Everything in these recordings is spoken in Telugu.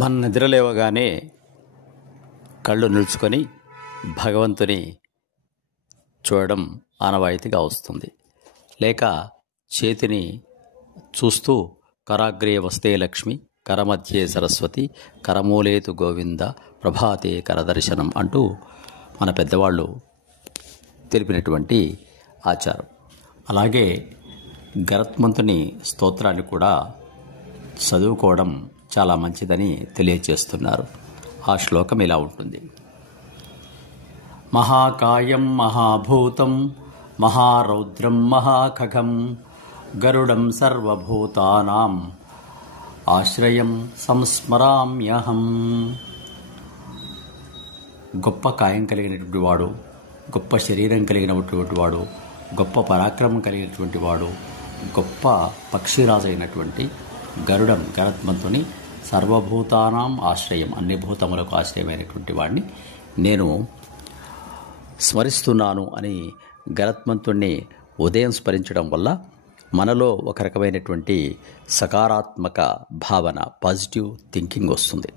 మన నిద్రలేవగానే కళ్ళు నిలుచుకొని భగవంతుని చూడడం ఆనవాయితీగా వస్తుంది. లేక చేతిని చూస్తూ కరాగ్రే వస్తే లక్ష్మి, కరమధ్యే సరస్వతి, కరమూలేతు గోవింద, ప్రభాతే కరదర్శనం అంటూ మన పెద్దవాళ్ళు తెలిపినటువంటి ఆచారం. అలాగే గరుత్మంతుని స్తోత్రాన్ని కూడా చదువుకోవడం చాలా మంచిదని తెలియజేస్తున్నారు. ఆ శ్లోకం ఇలా ఉంటుంది: మహాకాయం మహాభూతం మహారౌద్రం మహాఖగం గరుడం సర్వభూతానాం ఆశ్రయం సంస్మరామ్యహం. గొప్ప కాయం కలిగినటువంటి వాడు, గొప్ప శరీరం కలిగినటువంటి వాడు, గొప్ప పరాక్రమం కలిగినటువంటి వాడు, గొప్ప పక్షిరాజు అయినటువంటి గరుత్మంతుని సర్వభూతానాం ఆశ్రయం, అన్ని భూతములకు ఆశ్రయమైనటువంటి వాడిని నేను స్మరిస్తున్నాను అని గరుత్మంతుణ్ణి ఉదయం స్మరించడం వల్ల మనలో ఒక రకమైనటువంటి సకారాత్మక భావన, పాజిటివ్ థింకింగ్ వస్తుంది.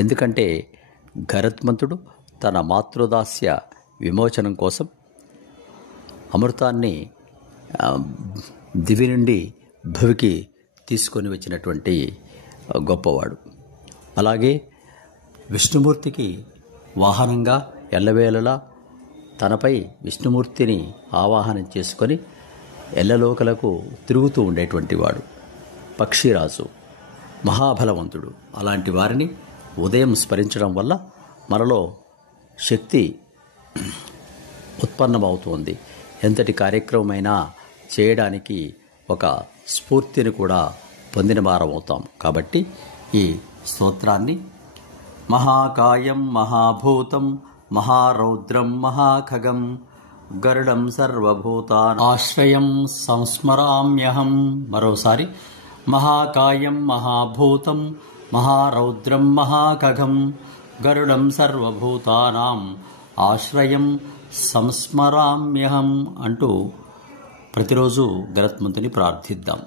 ఎందుకంటే గరుత్మంతుడు తన మాతృదాస్య విమోచనం కోసం అమృతాన్ని దివి నుండి భువికి తీసుకొని వచ్చినటువంటి గొప్పవాడు. అలాగే విష్ణుమూర్తికి వాహనంగా ఎల్లవేళలా తనపై విష్ణుమూర్తిని ఆవాహనం చేసుకొని ఎల్లలోకలకు తిరుగుతూ ఉండేటువంటి వాడు పక్షిరాజు, మహాబలవంతుడు. అలాంటి వారిని ఉదయం స్మరించడం వల్ల మనలో శక్తి ఉత్పన్నమవుతుంది. ఎంతటి కార్యక్రమమైనా చేయడానికి ఒక స్ఫూర్తిని కూడా పొందిన వారమవుతాం. కాబట్టి ఈ స్తోత్రాన్ని మహాకాయం మహాభూతం మహారౌద్రం మహాఖగం గరుడం సర్వభూతానాం ఆశ్రయం సంస్మరామ్యహం. మరోసారి మహాకాయం మహాభూతం మహారౌద్రం మహాఖగం గరుడం సర్వభూతానాం ఆశ్రయం సంస్మరామ్యహం అంటూ ప్రతిరోజు గరుత్మంతుని ప్రార్థిద్దాం.